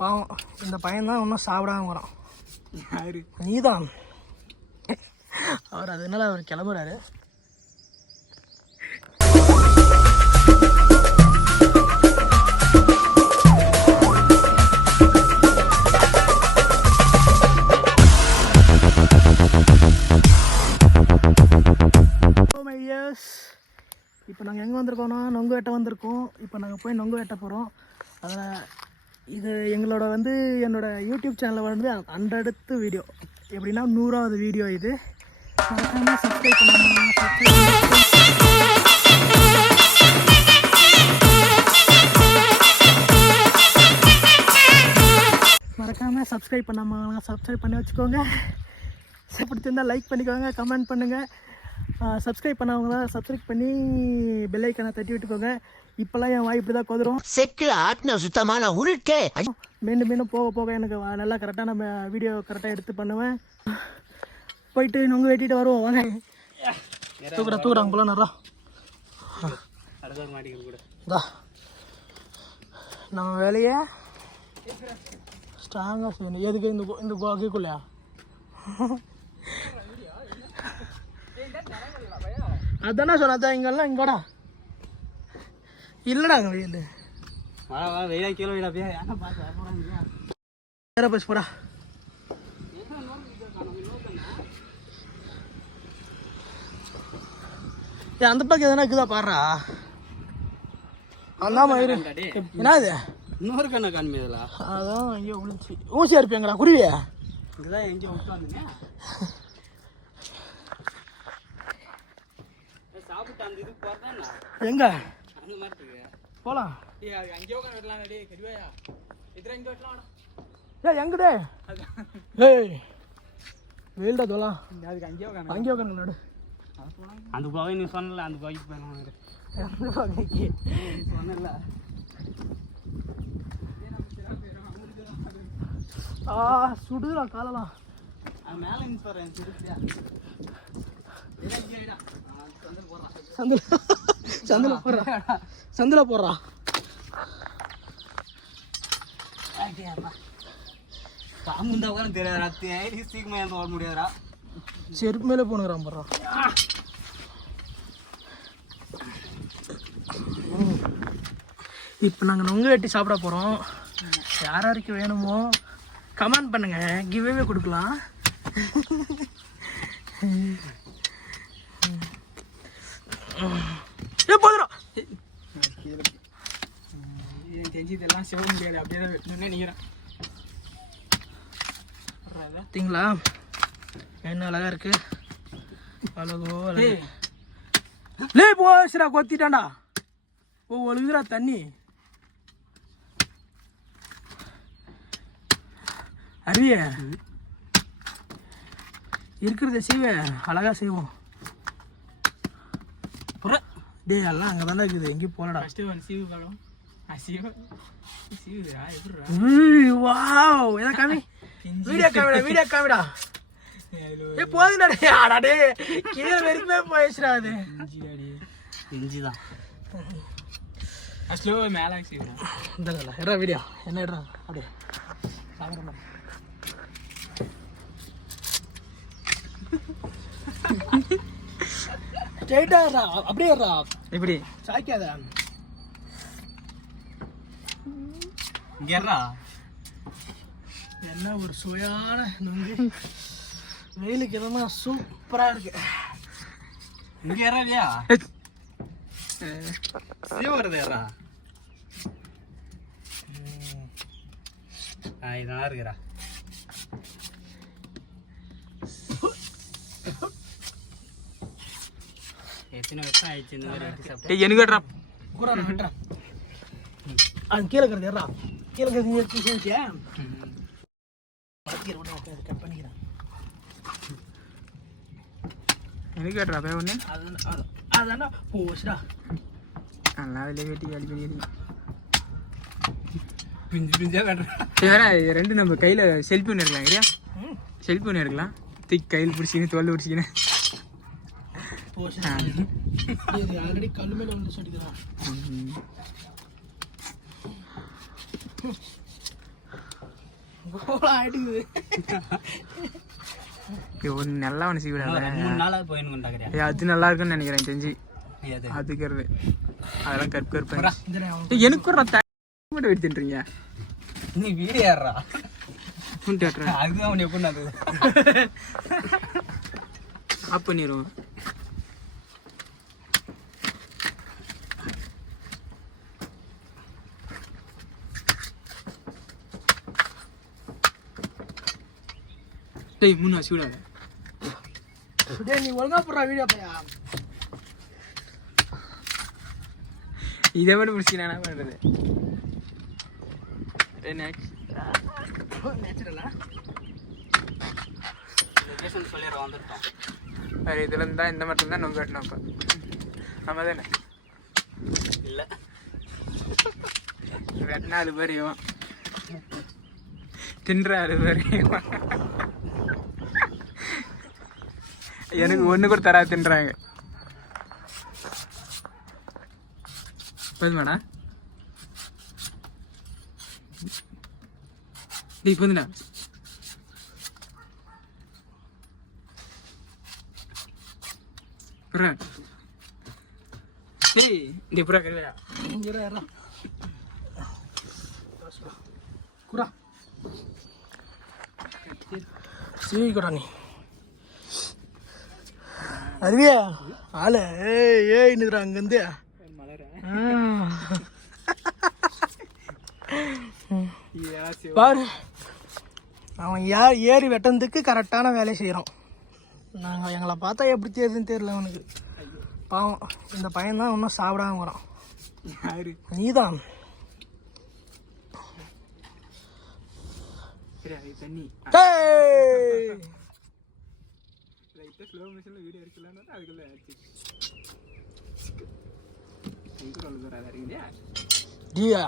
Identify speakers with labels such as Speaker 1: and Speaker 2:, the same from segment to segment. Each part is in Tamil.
Speaker 1: பாவம் இந்த பையன் தான் இன்னும் சாப்பிடாம வரான்
Speaker 2: யாரு?
Speaker 1: நீதான். அவர் அதனால அவர் கிளம்புறாரு. இப்போ நாங்கள் எங்கே வந்திருக்கோம்னா நொங்கு வெட்ட வந்திருக்கோம். இப்போ நாங்கள் போய் நொங்கு வெட்ட போகிறோம் அதில் இது எங்களோட வந்து என்னோட யூடியூப் சேனலில் வந்து அண்டடுத்து வீடியோ எப்படின்னா நூறாவது வீடியோ இது. மறக்காம சப்ஸ்கிரைப் பண்ணாமல் சப்ஸ்கிரைப் மறக்காம சப்ஸ்கிரைப் பண்ணாமல் சப்ஸ்கிரைப் பண்ணி வச்சுக்கோங்க. பிடிச்சிருந்தா லைக் பண்ணிக்கோங்க கமெண்ட் பண்ணுங்கள் சப்ஸ்கிரைப் பண்ணவங்க தான் சப்ஸ்கிரைப் பண்ணி பெல் ஐக்கானை தட்டி விட்டுக்கோங்க. இப்போல்லாம் என் வாய் இப்படி தான் குதிரும்.
Speaker 3: செக்கில் ஆட்டின சுத்தமான உருட்டே.
Speaker 1: மீண்டும் மீண்டும் போக போக எனக்கு நல்லா கரெக்டாக நம்ம வீடியோ கரெக்டாக எடுத்து பண்ணுவேன். போயிட்டு நொங்கு வெட்டிட்டு வருவோம் வாங்க. தூக்குறா தூக்குறாங்க போல நல்லா நம்ம வேலையை ஸ்ட்ராங்காக செய்யணும். எதுக்கு இந்த கு- இந்த குகைக்குள்ளையா அதானே சொன்னா இங்கெல்லாம் இங்கோடா. இல்லைடா அங்கே வெயில்.
Speaker 2: வெயிலா கீழே வெயிலா
Speaker 1: வேற பஸ் போடா. ஏய் அந்த பக்கம் எதனா இருக்குதா பாடுறா அந்த மயிறு என்னது
Speaker 2: இன்னொரு கண்ணை காணுமே இதில்
Speaker 1: அதான் ஐயோ விழுந்துச்சு. ஊசியா இருப்பீங்களா குருவியா?
Speaker 2: இதுதான் எங்கேயோ விட்டு வந்தீங்க சாப்பிட்டு அந்த இதுக்கு போகிறதா
Speaker 1: எங்க
Speaker 2: அந்த மாதிரி இருக்கு
Speaker 1: போலாம்
Speaker 2: ஏய் அது அங்கேயோ உட்காந்து வெட்டலாம் டே கடிவாயா இதில் எங்கே? வெட்டலாம்
Speaker 1: ஏய் எங்கடே? ஏய் வெயில்டா தோலாம்
Speaker 2: அதுக்கு அங்கேயோ உட்காந்து
Speaker 1: அங்கேயே உட்காந்து நடு
Speaker 2: அந்த கோவை நீ சொன்னல அந்த கோவைக்கு போயிடலாம்
Speaker 1: எந்த பகைக்கு
Speaker 2: சொன்னல.
Speaker 1: ஆ சுடுறா காலலாம்
Speaker 2: அது மேலே நின்று போகிறேன் திருப்பியா
Speaker 1: சந்தில சந்தில போடுறா. சந்தில போடுறா.
Speaker 2: பாம்பு இருந்தால் கூட தெரியாதா தேடி சீக்கிரமாக எழுந்து ஓட முடியாதா
Speaker 1: செருப்பு மேலே போனுங்கிறான் போடுறா இப்போ நாங்கள் நொங்கு வெட்டி சாப்பிட போகிறோம் யார் யாருக்கு வேணுமோ கமெண்ட் பண்ணுங்க. கிவ்வே கொடுக்கலாம். ஏ போதும்
Speaker 2: தெரிஞ்சு இதெல்லாம் சிவ முடியாது. அப்படியே தான் வெட்டணும்னு நினைக்கிறேன்.
Speaker 1: பார்த்தீங்களா என்ன அழகா இருக்கு? அழகோ லே போச்சுடா கொத்திட்டான்டா. ஓ ஒழுகுறா தண்ணி. அருவிய இருக்கிறத செய்வே. அழகா செய்வோம். டேய் எல்லாம் அங்கே தானே இருக்குது. எங்கேயும் போகலடா
Speaker 2: ஃபஸ்ட்டு ஒன் சீவு படம்
Speaker 1: வீடியோ காமிடா வீடியோ காமிடா. ஏ போதுடா டேய். கீழே வரைக்குமே போயிடுச்சுடா அது.
Speaker 2: இஞ்சி தான். ஃபஸ்ட்டு மேலே
Speaker 1: இந்த எடா வீடியோ. என்ன இடா அப்படியே. சாப்பிட்ற அப்படியே இருடா
Speaker 2: எப்படி
Speaker 1: சாய்க்காத
Speaker 2: இங்கேறா
Speaker 1: என்ன ஒரு சுவையான நுங்கு. வெயிலுக்கு எதமா சூப்பராக இருக்கு.
Speaker 2: இங்கே ஏறா இல்லையா சீவு வருது ஏறா ஆ இதெல்லாம் இருக்குறா எத்தனை வருஷம் ஆயிடுச்சு இந்த மாதிரி வெட்டி சாப்பிட்டு?
Speaker 1: எனக்கு வெட்டுறா. கூட வெட்டுறேன் அது கீழே இருக்கிறது ஏறா கீழே இருக்கிறது நீ எடுத்து சேர்த்தியா பாத்தியர் விட கட் பண்ணிக்கிறேன்.
Speaker 2: எனக்கு வெட்டுறா போய் ஒன்று
Speaker 1: அது அது அதானே போச்சுடா
Speaker 2: நல்லா வெளியே வெட்டி காலி பண்ணிடுங்க பிஞ்சு பிஞ்சா வெட்டுறா. வேற ரெண்டு நம்ம கையில் செல்ஃபி ஒன்று எடுக்கலாம் இல்லையா
Speaker 1: ம்.
Speaker 2: செல்ஃபி ஒன்று எடுக்கலாம். தூக்கி கையில் பிடிச்சிக்கின்னு தோல் பிடிச்சிக்கின்னு.
Speaker 1: ஆல்ரெடி கல் மேல வந்து சொல்லிக்கிறான் கோலம் அடிக்குது
Speaker 4: ஒன்று நல்லா ஒன்று ஏய், அது நல்லா இருக்குன்னு நினைக்கிறேன் தெரிஞ்சு அதுக்கிறது. அதெல்லாம் கற்பு கற்பு
Speaker 1: இந்த நான்
Speaker 4: ஏய், எனக்கு ஒரு த- மட்டும் எடுத்துட்டுறீங்க
Speaker 2: நீ வீடு ஏறா அதுதான் அவன் எப்படி அது
Speaker 4: ஆஃப் பண்ணிடுவோம் டேய் முன்னா சூடாத
Speaker 1: டேய் நீ ஒழுங்கா போடுறா வீடியோ பையா
Speaker 4: இதை முடிச்சு நான் என்ன பண்ணுறது நெக்ஸ்ட்
Speaker 1: நேச்சுரலா
Speaker 2: லொகேஷன் சொல்லிடுற வந்துட்டோம்
Speaker 4: வேறு இதுல இருந்தா இந்த மட்டும் தான் நொங்க கட்டணும் இப்போ நம்ம தானே
Speaker 2: இல்லை
Speaker 4: வெட்டினா அது பேரையும் தின்ற அது பேரையும் எனக்கு ஒன்று கூட தரா தின்றாங்க. போதுமாடா. டேய் போதுண்ணா புறா. டேய் டேய் புறா கருவையா
Speaker 1: குரா சீக்கிரம் நீ. அருவியா ஆளு. ஏய் ஏய் நிதுரா அங்கேருந்து. பாரு. அவன் யார் ஏறி வெட்டினதுக்கு கரெக்டான வேலையை செய்கிறோம் நாங்கள் எங்களை பார்த்தா எப்படி தெரியுதுன்னு தெரியல அவனுக்கு. பாவம் இந்த பையன் தான் இன்னும் சாப்பிடாம
Speaker 4: யாரு?
Speaker 1: நீதான்.
Speaker 4: தண்ணி. ஸ்லோ மிஷினில் வீடியோ எடுக்கலான்னு அதுக்குள்ளே ஆச்சு.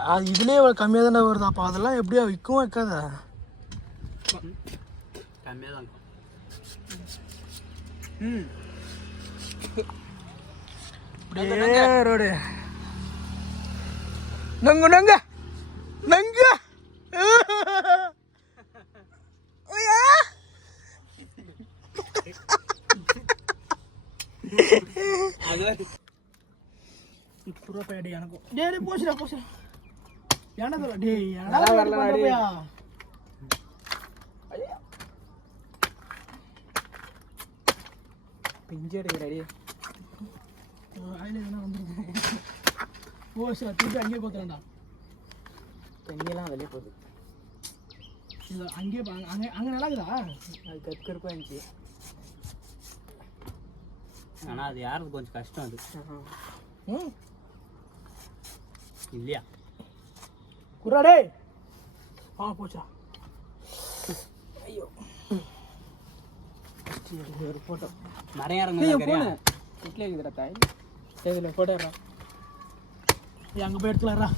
Speaker 4: அதை
Speaker 1: இதுலேயே கம்மியாக தானே வருது அப்போ அதெல்லாம் எப்படியா விற்கவும் வைக்காத
Speaker 2: கம்மியாக தான் இருக்கும்.
Speaker 4: ம்.
Speaker 1: அப்படியே ரோடு. நங்கு நங்க. நங்க ஐயா! புறா பையடி எனக்கும் டேய் டேய் போச்சுடா போச்சுடா ஏன்னா சொல்ல டேய் ஏன்னா வரல டேய்
Speaker 4: பிஞ்சு எடுக்கிறாடி
Speaker 1: வாயில எதனா வந்துருக்கும் போச்சுடா திருப்பி அங்கேயே போத்துறேன்டா
Speaker 4: தண்ணியெல்லாம் வெளியே போகுது
Speaker 1: இது அங்கேயே பா- அங்கே அங்கே நல்லா இருக்குதா
Speaker 4: அது கற்கருப்பாக இருந்துச்சு
Speaker 2: ஆனால் அது யாருக்கு கொஞ்சம் கஷ்டம் அது. இல்லையா?
Speaker 1: குர்ரா டேய் ஆ போச்சா? ஐயோ. ஒரு ஃபோட்டோ
Speaker 2: நிறைய இறங்க
Speaker 4: வீட்டில் இருக்குதுடா தாய். இதில் ஃபோட்டோ எடுறா
Speaker 1: ஏய் அங்கே போய் எடுத்துலாரா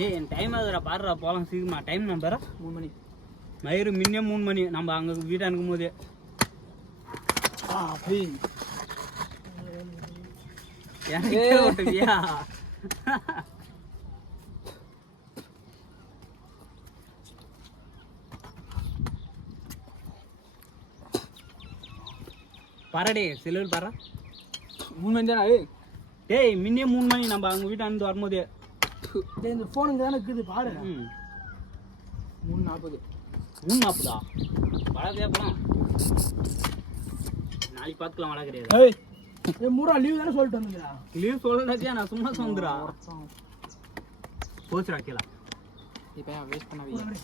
Speaker 2: ஏய் என் டைம் ஆகுதுடா. பாடுறா போகலாம் சீக்கிரமா. டைம் நம்பரா
Speaker 4: மூணு மணி.
Speaker 2: மயிறு மின்னே மூணு மணி. நம்ம அங்கே வீட்டை அனுக்கும் போதே
Speaker 1: போய்
Speaker 2: எனக்கு ஓட்டுவியா பாரடே செல்லுவில் பாரா
Speaker 4: மூணு மணி தானே?
Speaker 2: டேய் முன்னே மூணு மணி நம்ம அவங்க வீட்டை அனுந்து வரும்போதே.
Speaker 1: டேய் இந்த ஃபோன் இங்கே தானே இருக்குது பாரு.
Speaker 4: மூணு நாற்பது.
Speaker 2: மூணு நாற்பதா? வளர்த்தே போகலாம் நாளைக்கு பார்த்துக்கலாம் வள கிடையாது.
Speaker 1: ஏய். மூடா லீவ் தானே சொல்லிட்டு
Speaker 2: லீவ் சொல்லலாச்சியா நான் சும்மா சொந்துடா. போச்சுடா கீழே.
Speaker 4: இப்போ ஏன் வேஸ்ட் பண்ணாதீங்க?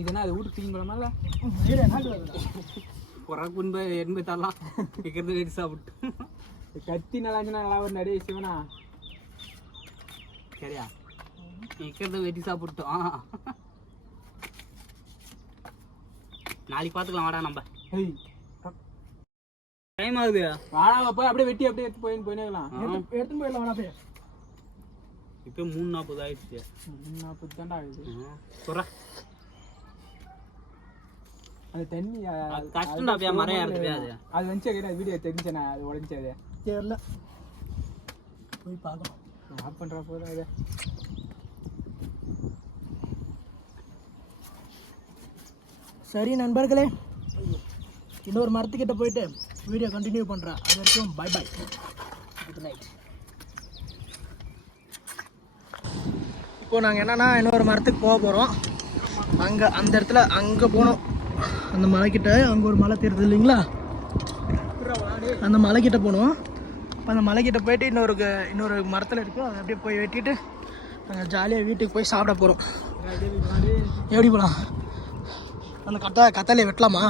Speaker 4: இதுனா அது வீட்டுக்கு தூக்கி போடாமல
Speaker 1: ஏடா நாட்டு வருதுடா
Speaker 2: புறக்கு முன்பு எண்பது தரலாம் இருக்கிறது வெடி சாப்பிட்டு.
Speaker 4: கத்தி நல்லா இருந்துச்சுன்னா நல்லா ஒரு நிறைய சிவனா
Speaker 2: சரியா? இருக்கிறத வெட்டி சாப்பிட்டோம் நாளைக்கு பார்த்துக்கலாம் வாடா நம்ம.
Speaker 4: ஏய்
Speaker 2: டைம் ஆகுது
Speaker 4: வாடா போய் அப்படியே வெட்டி அப்படியே எடுத்து போய் போயினேக்கலாம்
Speaker 1: எடுத்து போயிடலாம் வேணா போய்
Speaker 2: இப்போ மூணு நாற்பது ஆயிடுச்சு.
Speaker 4: மூணு நாற்பது தாண்டா ஆகுது.
Speaker 2: சொல்ற
Speaker 4: அந்த தண்ணி
Speaker 2: அது கஷ்டம்டா அப்படியே மரம் ஏறதுக்கு அது.
Speaker 4: அது வந்துச்சு வீடியோ தெரிஞ்சேண்ணா அது உடஞ்சி அது.
Speaker 1: தெரியல. போய் பார்க்கணும்
Speaker 4: ஆஃப் பண்ணுறா போதும் அது.
Speaker 1: சரி நண்பர்களே. இன்னொரு மரத்துக்கிட்ட போயிட்டு வீடியோ கண்டினியூ பண்ணுறேன் அது வரைக்கும் பை பை குட் நைட் இப்போது நாங்கள் என்னன்னா இன்னொரு மரத்துக்கு போக போகிறோம் அங்கே அந்த இடத்துல அங்கே போனோம். அந்த மலைக்கிட்ட அங்கே ஒரு மலை தெரியுது இல்லைங்களா? அந்த மலைக்கிட்ட போனோம். இப்போ அந்த மலைக்கிட்ட போயிட்டு இன்னொரு க- இன்னொரு மரத்தில் இருக்கும் அதை அப்படியே போய் வெட்டிட்டு நாங்கள் ஜாலியாக வீட்டுக்கு போய் சாப்பிட போகிறோம் எப்படி போகலாம் அந்த கத்தா கத்தாலே வெட்டலாமா?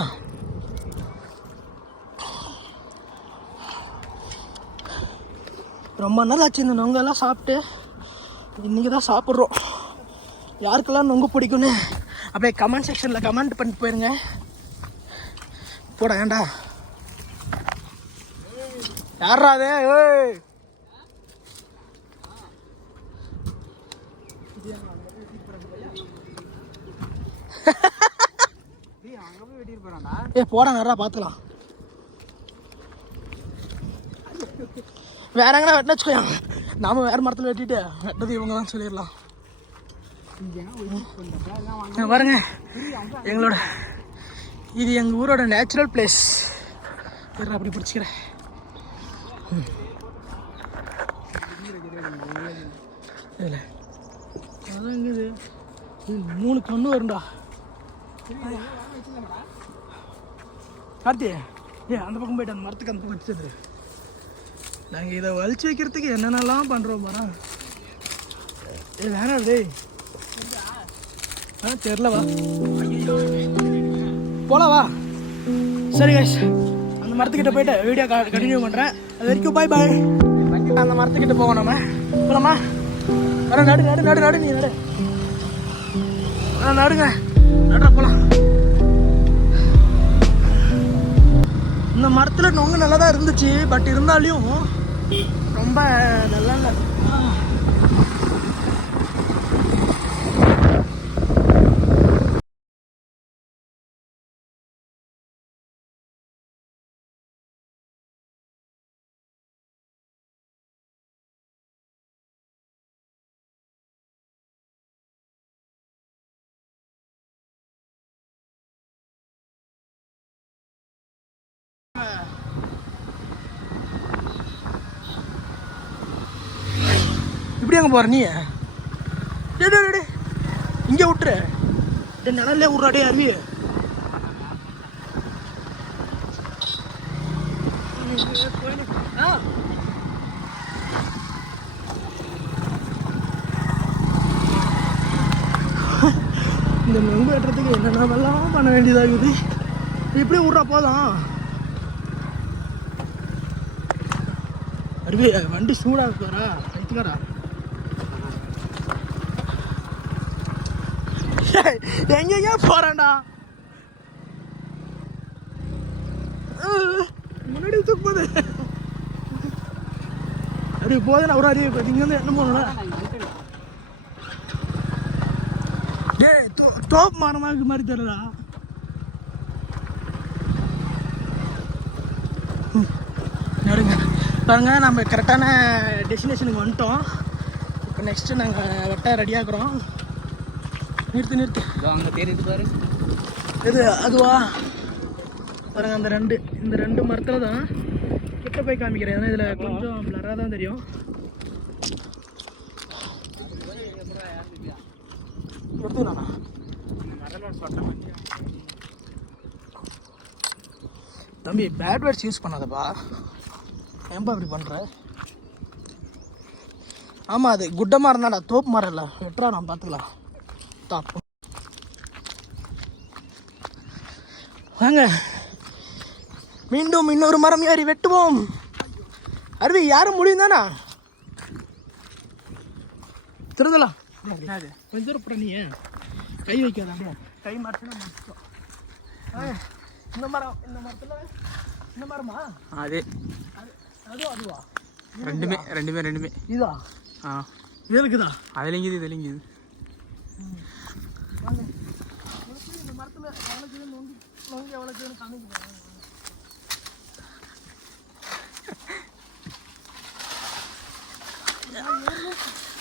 Speaker 1: ரொம்ப நாள் ஆச்சு இந்த நொங்கெல்லாம் சாப்பிட்டு. இன்றைக்கி தான் சாப்பிட்றோம். யாருக்கெல்லாம் நொங்கு பிடிக்கும்னு? அப்படியே கமெண்ட் செக்ஷனில் கமெண்ட் பண்ணிட்டு போயிருங்க. போட ஏண்டா யாரா அது? ஏய்! ஏ போடா நேரா பார்த்துக்கலாம் வேற எங்கன்னா வெட்டின வச்சுக்கோயா நாம வேற மரத்தில் வெட்டிட்டு வெட்டது இவங்க தான் சொல்லிடலாம் பாருங்க. எங்களோட இது எங்கள் ஊரோட நேச்சுரல் பிளேஸ் அப்படி பிடிச்சிக்கிறேன். இதில். அதான் மூணு கண்ணு வரும்டா. கார்த்தி ஏ அந்த பக்கம் போயிட்டு அந்த மரத்துக்கு அந்த பக்கம் வச்சது நாங்கள் இதை வலிச்சு வைக்கிறதுக்கு என்னென்னலாம் பண்ணுறோம் பாரா ஏ வேணாம் டேய். ஆ தெரிலவா போலவா வா. சரி கைஸ் அந்த மரத்துக்கிட்ட போயிட்டு வீடியோ கண்டினியூ பண்ணுறேன் அது வரைக்கும் பாய் பாய் அந்த மரத்துக்கிட்ட போவோம் நம்ம போலாமா? வர நடு நடு நடு நடு நீ நடு. ஆ நடுங்க. நட போகலாம் இந்த மரத்தில் நொங்கு நல்லா தான் இருந்துச்சு பட் இருந்தாலையும் ரொம்ப நல்லா எங்க போற நீ? இங்க இங்கே விட்டுரு. நிழல்ல விட்றாடே விட்றா அருவி. இந்த நொங்கு வெட்டுறதுக்கு என்னென்னலாம் பண்ண வேண்டியதாகுது இப்படி விட்றா போதும். அருவி வண்டி சூடாக இருக்காரா வைத்துக்காரா எங்கெங்க போறேன்டா. முன்னாடி தூக்கு அப்படி போதும் போதுண்ணா ஒரு அடி வந்து என்ன போகணும் டேய் தோ- மரமாக இருக்கு மாதிரி தெரியலடா நடுங்க. பாருங்க நம்ம கரெக்டான டெஸ்டினேஷனுக்கு வந்துட்டோம். இப்போ நெக்ஸ்ட்டு நாங்கள் வட்ட ரெடியாகிறோம் நிறுத்து நிறுத்து.
Speaker 2: அங்க தெரியுது பாரு.
Speaker 1: எது அதுவா? பாருங்க அந்த ரெண்டு இந்த ரெண்டு மரத்தில் தான் கிட்ட போய் காமிக்கிறேன். ஏன்னா இதில் கொஞ்சம் பிளராக தான் தெரியும். தம்பி பேட் வேர்ட்ஸ் யூஸ் பண்ணாதப்பா. ஏன்பா இப்படி பண்ணுற ஆமாம் அது குட்டமாக இருந்தாடா தோப்பு மரம் இல்லை. வெட்டுறா நான் பார்த்துக்கலாம் தாப்பு வாங்க. மீண்டும் இன்னொரு மரம் ஏறி வெட்டுவோம். அருவி யாரும் முடியும் தானா திருதலாம் கொஞ்சம் தூரம் போட நீ கை வைக்காத. கை மாட்டினா இந்த மரம் இந்த மரத்தில் இந்த மரமா?
Speaker 4: அதே.
Speaker 1: அதுவா?
Speaker 4: ரெண்டுமே ரெண்டுமே ரெண்டுமே.
Speaker 1: இதா
Speaker 4: ஆ.
Speaker 1: இது இருக்குதா
Speaker 4: அதுலேங்குது இதுலேங்குது
Speaker 1: எவ்வளோ மரத்தில் எவ்வளோக்கு நொங்கு காமிக்க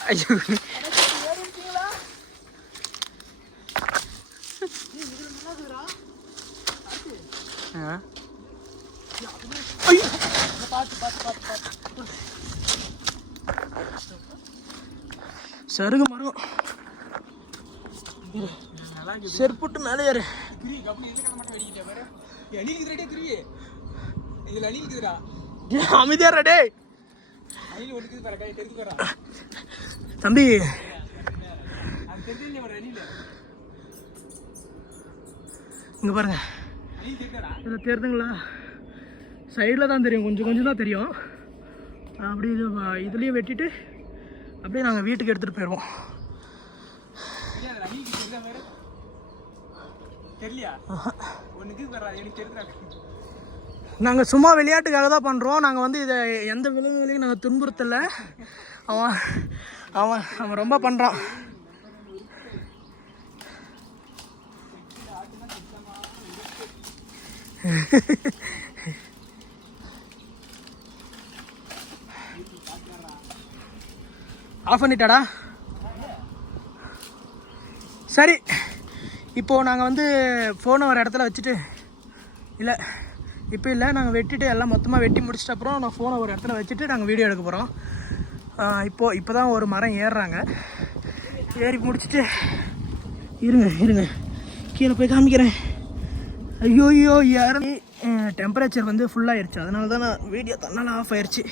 Speaker 4: ஐயோ
Speaker 1: ஐயோ சருகு மரம் செருப்புட்டு மேலே ஏறு. அமைதியாரா
Speaker 4: வரா
Speaker 1: தம்பி. இங்கே பாருங்க. இதில் தெரியுதுங்களா சைடில் தான் தெரியும். கொஞ்சம் கொஞ்சம் தான் தெரியும். அப்படி இது இதுலேயே வெட்டிட்டு அப்படியே நாங்கள் வீட்டுக்கு எடுத்துகிட்டு போயிடுவோம்
Speaker 4: இல்ல அது அணில் தெரியுதா பாரு தெரியலையா ஒண்ணுக்கு பாரு எனக்கு தெரியுதுடா
Speaker 1: நாங்கள் சும்மா விளையாட்டுக்காக தான் பண்ணுறோம் நாங்கள் வந்து இதை எந்த விலங்குகளையும் நாங்கள் துன்புறுத்தலை. அவன் அவன் அவன் ரொம்ப பண்ணுறான் ஆஃப் பண்ணிட்டாடா? சரி. இப்போது நாங்கள் வந்து ஃபோனை ஒரு இடத்துல வச்சுட்டு இல்லை இப்போ இல்லை நாங்கள் வெட்டிட்டு எல்லாம் மொத்தமாக வெட்டி முடிச்சிட்ட அப்புறம் நான் ஃபோனை ஒரு இடத்துல வச்சுட்டு நாங்கள் வீடியோ எடுக்க போகிறோம் இப்போது இப்போ தான் ஒரு மரம் ஏறுறாங்க. ஏறி முடிச்சுட்டு இருங்க இருங்க. கீழே போய் காமிக்கிறேன். ஐயோ ஐயோ இறங்கி டெம்பரேச்சர் வந்து ஃபுல்லாகிடுச்சு அதனால தான் நான் வீடியோ தன்னால் ஆஃப் ஆயிடுச்சு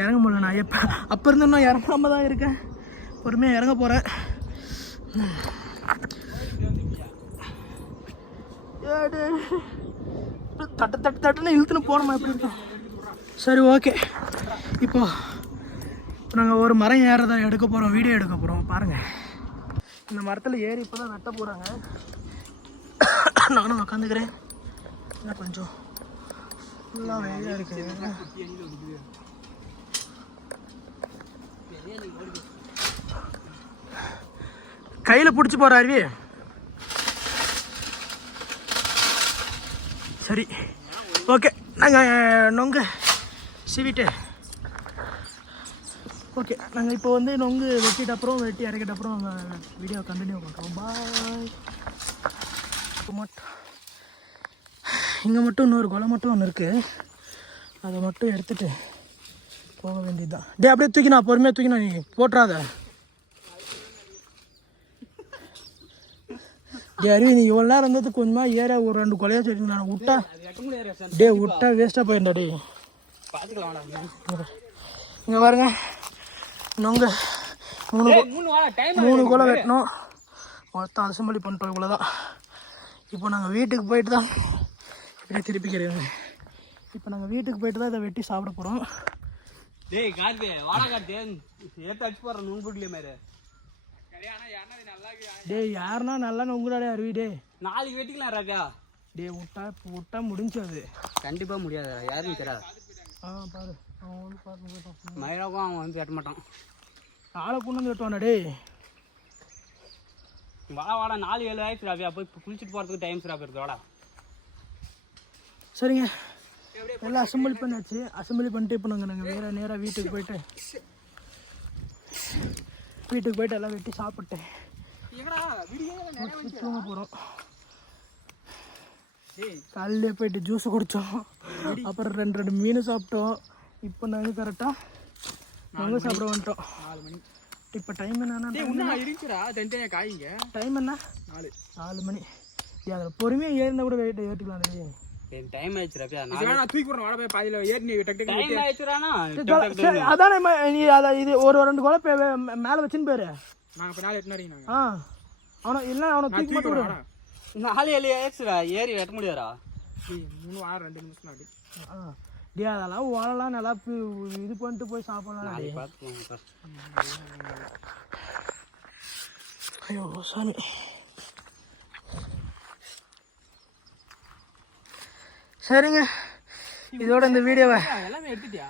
Speaker 1: இறங்க முடியல நான். எப்போ அப்போ இருந்து நான் இறங்காம தான் இருக்கேன். பொறுமையாக இறங்க போகிறேன் தட்டு தட்டு தட்டுன்னு இழுத்துன்னு போனோமா எப்படி இருக்கும் சரி ஓகே. இப்போ நாங்கள் ஒரு மரம் ஏறதை எடுக்க போகிறோம் வீடியோ எடுக்க போகிறோம் பாருங்கள் இந்த மரத்தில் ஏறி இப்போ தான் வெட்ட போகிறாங்க நானும் உக்காந்துக்கிறேன். இன்னும் கொஞ்சம் ஃபுல்லாக வெயிலாக இருக்குது கையில் பிடிச்சி போகிற அருவி. சரி. ஓகே நாங்கள் நொங்கு சிவிட்டு. ஓகே நாங்கள் இப்போ வந்து நொங்கு வெட்டிட்ட அப்புறம் வெட்டி இறக்கிட்ட அப்புறம் நாங்கள் வீடியோ கண்டினியூ பண்ணுறோம் பாய் இப்போ மட்டும் இங்கே மட்டும் இன்னொரு கொலை மட்டும் ஒன்று இருக்குது அதை மட்டும் எடுத்துகிட்டு போக வேண்டியதுதான். டே அப்படியே தூக்கினா பொறுமையாக தூக்கினா நீ போட்டுறாத. அருவி நீ இவ்வளோ நேரம் இருந்தது கொஞ்சமாக ஏற ஒரு ரெண்டு கொலையா சொல்லி நான் விட்டா டே விட்டா வேஸ்ட்டாக போயிருந்தா டே இங்கே பாருங்க. நொங்க. மூணு
Speaker 4: மூணு
Speaker 1: கொலை வெட்டணும் மொத்தம் அசம்பளி பண்ணிட்டோம் இவ்வளோதான் இப்போ நாங்கள் வீட்டுக்கு போயிட்டு தான் இப்படியே திருப்பி கிடையாது இப்போ நாங்கள் வீட்டுக்கு போயிட்டு தான் இதை வெட்டி சாப்பிட போகிறோம்
Speaker 2: டேய் கார்த்தி வாடா கார்த்தி. ஏத்த அடிச்சு போடுற? நுண்புட்லயே மாதிரி
Speaker 1: டேய் யாருன்னா நல்லா நொங்குறாடே அருவி டே
Speaker 2: நாளைக்கு வெட்டிக்கலாம் ராக்கா
Speaker 1: டே விட்டா விட்டா முடிஞ்சு அது
Speaker 2: கண்டிப்பா முடியாது யாருக்கும் தெரியாது
Speaker 1: ஆ பாரு. அவன் வந்து போயிட்டான்.
Speaker 2: மயிலாக்கும் அவன் வந்து வெட்ட மாட்டான்.
Speaker 1: ஆளை கொண்டு வந்து வெட்டுவானா டேய்?
Speaker 2: வாடா வாடா. நாலு ஏழு ஆயிடுச்சு ராபியா போய் குளிச்சுட்டு போறதுக்கு டைம் சிராப் இருக்கு வாடா.
Speaker 1: சரிங்க. எல்லாம் அசம்பிளி பண்ணியாச்சு அசம்பிளி பண்ணிட்டு இப்போ நாங்கள் நாங்கள் வேறு நேராக வீட்டுக்கு போயிட்டு. வீட்டுக்கு போயிட்டு எல்லாம் வெட்டி சாப்பிட்டு
Speaker 4: எங்கடா வீடியோ
Speaker 1: முடிச்சு தூங்க போகிறோம் காலையிலே போயிட்டு ஜூஸ் குடித்தோம் அப்புறம் ரெண்டு ரெண்டு மீன் சாப்பிட்டோம். இப்போ நாங்கள் கரெக்டாக நாங்கள் சாப்பிட வந்துட்டோம்.
Speaker 4: நாலு மணி.
Speaker 1: இப்போ டைம் என்னன்னா
Speaker 4: தனித்தனியா காய்ங்க.
Speaker 1: டைம் என்ன?
Speaker 4: நாலு.
Speaker 1: நாலு மணி. அதில் பொறுமையாக ஏறினா கூட வெயிட் ஏற்றிக்கலாம் டேய்.
Speaker 2: டைம்
Speaker 4: நீ
Speaker 1: அதானே ம- நீ அதை இது ஒரு ரெண்டு கொலை பே- மே- மேலே வச்சுன்னு போயிரு.
Speaker 4: நாங்க இப்ப நாலு எட்டு நாங்க.
Speaker 1: ஆ. அவனை இல்லை அவனை தூக்கி மட்டும் விடு
Speaker 4: வாடா.
Speaker 2: நாலு ஏழு ஆயிடுச்சுடா ஏறி வெட்ட முடியாதா?
Speaker 4: டேய் மூணு வாரம் ரெண்டு நிமிஷம்
Speaker 1: ஆ. டே அதெல்லாம் ஓடலாம் நல்லா இது பண்ணிட்டு போய் சாப்பிடலாம் ஐயோ சாமி சரிங்க. இதோட இந்த வீடியோவை
Speaker 4: எல்லாமே எடுத்துட்டியா?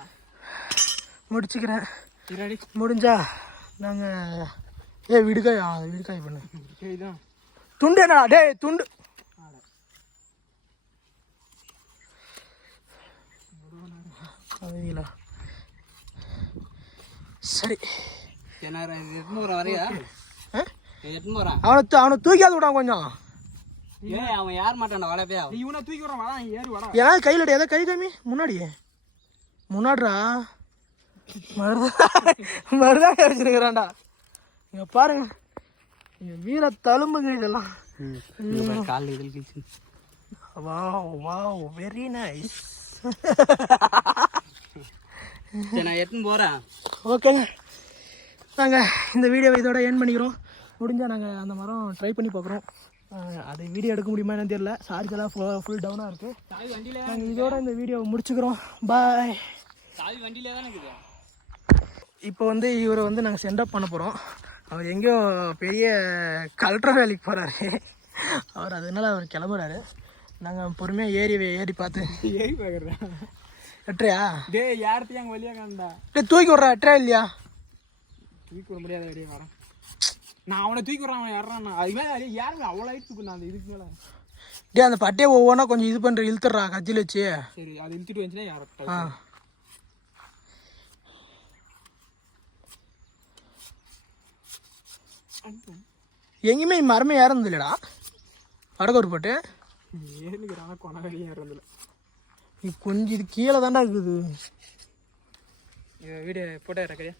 Speaker 1: முடிச்சுக்கிறேன். முடிஞ்சா நாங்கள் ஏ விடுகாய் ஆ விடுகாய் பண்ணு. துண்டு என்னடா டேய் துண்டு. சரி. அவனை தூ- அவனை தூக்கியாது விடான் கொஞ்சம்.
Speaker 2: ஏய் அவன் யார் மாட்டான்டா வளப்பே
Speaker 4: இவனை தூக்கி விடுறான் வாடா நீ ஏறி வாடா.
Speaker 1: ஏன் கையில் எதை கை காமி முன்னாடி முன்னாடிரா மருதா மருதாக வச்சிருக்கிறான்டா இங்க பாருங்க. இங்க வீர தழும்புங்க இதெல்லாம்.
Speaker 2: காலில் இதில்
Speaker 1: வாவ் வாவ் வெரி நைஸ்
Speaker 2: நான் எடுத்துன்னு போகிறேன்
Speaker 1: ஓகேங்க நாங்கள் இந்த வீடியோவை இதோட என் பண்ணிக்கிறோம். முடிஞ்சால் நாங்கள் அந்த மரம் ட்ரை பண்ணி பார்க்குறோம். அது வீடியோ எடுக்க முடியுமா என்னன்னு தெரியல. சார்ஜ் எல்லாம் ஃபுல் டவுனாக இருக்குது நாங்கள் இதோட இந்த வீடியோவை முடிச்சுக்கிறோம். பாய் இப்போ வந்து இவரை வந்து நாங்கள் சென்டப் பண்ண போகிறோம் அவர் எங்கேயோ பெரிய கலெக்டர் வேலைக்கு போகிறாரு அவர் அதனால அவர் கிளம்புறாரு. நாங்கள் பொறுமையாக ஏறி ஏறி பார்த்து.
Speaker 4: ஏறி பார்க்குறேன்
Speaker 1: எட்டையா
Speaker 4: டேய் யார்த்தையும் அங்கே வழியாக காண்டா
Speaker 1: டேய் தூக்கி விட்றா எட்டையா இல்லையா?
Speaker 4: தூக்கி விட முடியாத வெளியே வரேன். நான் அவனை தூக்கி விட்றான் அவன் யாரான் அதுக்கு மேலே யாருங்க அவ்வளோ ஹைட் தூக்குண்ணா அந்த இதுக்கு மேலே?
Speaker 1: டேய் அந்த பட்டையை ஒவ்வொன்றா கொஞ்சம் இது பண்ணுற இழுத்துட்றா கத்தியில் வச்சு.
Speaker 4: சரி அது இழுத்துட்டு வந்துச்சுன்னா யாரும்
Speaker 1: எங்கேயுமே மரமே ஏறந்து இல்லைடா வடகூர் போட்டு
Speaker 4: கொண வெளியே ஏறதில்ல
Speaker 1: இது கொஞ்சம் இது கீழே தான்டா இருக்குது
Speaker 4: வீடியோ போட்டோ இறக்கிறியா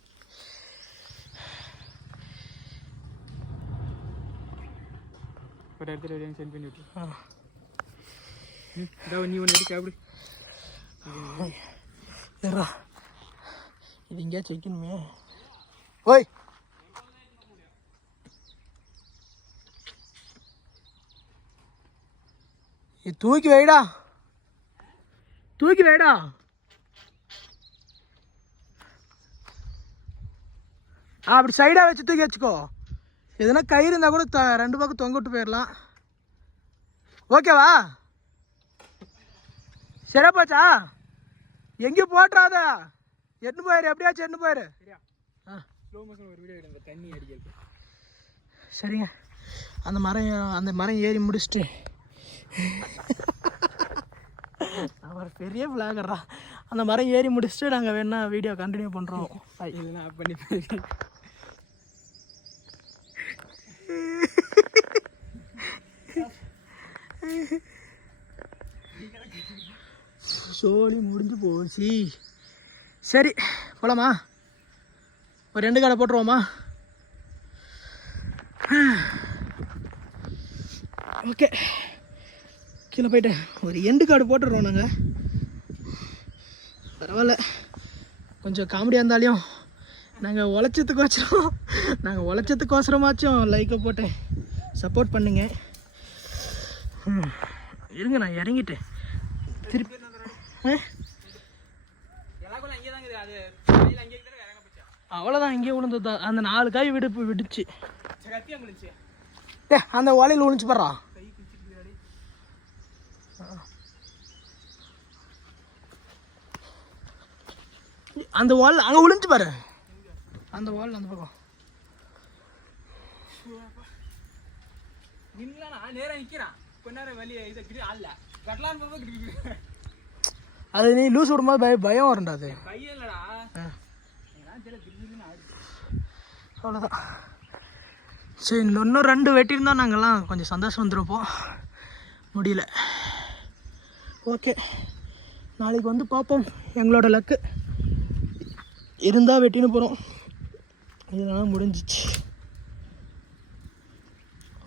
Speaker 4: ஒரு இடத்துல சென்ட் பண்ணி விட்டு நீ ஒன்று எடுக்க அப்படி
Speaker 1: ஏறா இது எங்கேயாச்சும் வைக்கணுமே ஓய் இது தூக்கி வைடா. தூக்கி வைடா. அப்படி சைடாக வச்சு தூக்கி வச்சுக்கோ. எதுனா கயிறு இருந்தால் கூட த- ரெண்டு பக்கம் தொங்க விட்டு போயிடலாம் ஓகேவா சிறப்பாச்சா எங்கேயும் போட்டுறாத எட்டு போயிரு எப்படியாச்சும் எட்டு போயிரு. சரிங்க. அந்த மரம் அந்த மரம் ஏறி முடிச்சுட்டு அவர் பெரிய பிளாகர்ரா அந்த மரம் ஏறி முடிச்சுட்டு நாங்கள் வேணா வீடியோ கண்டினியூ பண்ணுறோம்
Speaker 4: இல்லைன்னா பண்ணி
Speaker 1: சோழி முடிஞ்சு போச்சு. சரி போலாமா? ஒரு ரெண்டு கடை போட்டுருவோமா? ஓகே கீழே போயிட்டு ஒரு எண்டு கார்டு போட்டுடுறோம் நாங்கள் பரவாயில்ல. கொஞ்சம் காமெடியாக இருந்தாலையும் நாங்கள் உழைச்சதுக்கு வச்சிரும் நாங்கள் உழைச்சதுக்கு அவசரமாச்சும் லைக்கை போட்டு சப்போர்ட் பண்ணுங்க. இருங்க நான் இறங்கிட்டேன். திருப்பி அவ்வளோதான் இங்கே விழுந்தது அந்த நாலு காய் விடுப்பு விடுச்சு அந்த ஓலையில் விழுந்துச்சு பாடுறா
Speaker 4: கை பிடிச்சிட்டு
Speaker 1: அந்த வால் அங்கே விழுந்துச்சு பாரு. அந்த வால் அந்த பக்கம். அது நீ லூஸ் விடும்போது பய பயம் வரும்டா அது. அவ்வளோதான் சரி இன்னும் இன்னும் ரெண்டு வெட்டியிருந்தா நாங்கள்லாம் கொஞ்சம் சந்தோஷம் வந்துருப்போம் முடியல. ஓகே. நாளைக்கு வந்து பார்ப்போம். எங்களோட லக்கு இருந்தால் வெட்டின்னு போகிறோம் இதெல்லாம் முடிஞ்சிச்சு.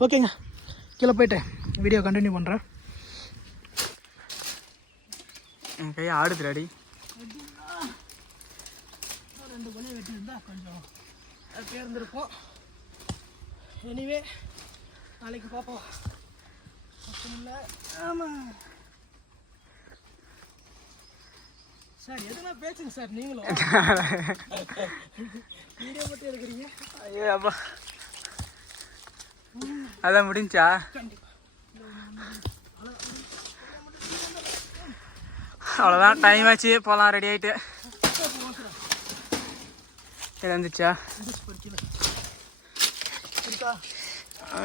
Speaker 1: ஓகேங்க. கீழே போயிட்டு வீடியோ கண்டினியூ பண்ணுறேன்
Speaker 4: என் கையை ஆடுதுடாடி
Speaker 1: ரெண்டு கொலையை வெட்டியிருந்தா கொஞ்சம் பேர்ந்துருப்போம் இருந்திருப்போம் எனிவே நாளைக்கு பார்ப்போம். இல்லை ஆமாம் சார் எதுனா பேசுங்க சார் நீங்களும். வீடியோ மட்டும் எடுக்கிறீங்க?
Speaker 4: ஐயோ அப்பா. அதான் முடிஞ்சா? அவ்வளோதான் டைம் ஆச்சு. போகலாம் ரெடி ஆகிட்டு இருந்துச்சா
Speaker 1: இருக்கா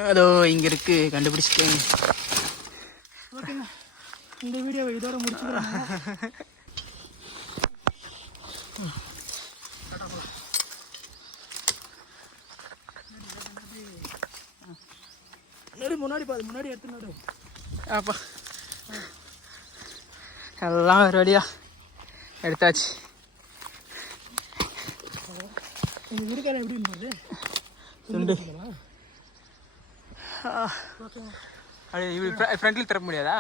Speaker 4: அதோ இங்கே இருக்கு. கண்டுபிடிச்சிட்டேன்.
Speaker 1: இந்த வீடியோவை இதோட முடிச்சுக்கிறேன் முன்னாடி பாரு முன்னாடி எடுத்து நடு.
Speaker 4: அப்பா. எல்லாம் ரெடியா எடுத்தாச்சு.
Speaker 1: இந்த விருக்கால எப்படி இருந்தது
Speaker 4: துண்டு. அப்படியே ஃப்ரண்ட்ல திறக்க முடியாதா?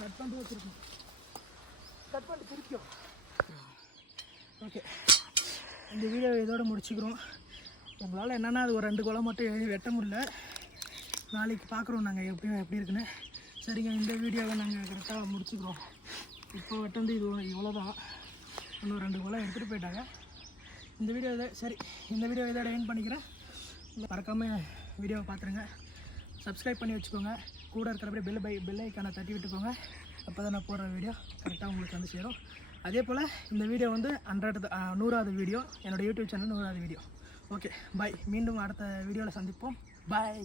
Speaker 1: கட் பண்ணிட்டு கட் பண்ணிட்டு பிரிக்கும் ஓகே. இந்த வீடியோ இதோடு முடிச்சுக்கிறோம். உங்களால் என்னென்னா அது ஒரு ரெண்டு குளம் மட்டும் வெட்ட முடியல. நாளைக்கு பார்க்குறோம் நாங்கள் எப்படியும் எப்படி இருக்குன்னு. சரிங்க இந்த வீடியோவை நாங்கள் கரெக்டாக முடிச்சுக்கிறோம். இப்போ வெட்டந்து இது இவ்வளோ தான் இன்னும் ரெண்டு குளம் எடுத்துகிட்டு போயிட்டாங்க. இந்த வீடியோ இதை சரி இந்த வீடியோ இதோட என் பண்ணிக்கிறேன். மறக்காமல் வீடியோவை பார்த்துருங்க. சப்ஸ்கிரைப் பண்ணி வச்சுக்கோங்க. கூட இருக்கிறபடி பெல் பை பெல் ஐக்கானை தட்டி விட்டுக்கோங்க. அப்போ தான் நான் போடுற வீடியோ கரெக்டாக உங்களுக்கு வந்து சேரும். அதே போல் இந்த வீடியோ வந்து ஹண்ட்ரட் நூறாவது வீடியோ. என்னோடய யூடியூப் சேனல் நூறாவது வீடியோ. ஓகே பாய் மீண்டும் அடுத்த வீடியோவில் சந்திப்போம். பாய்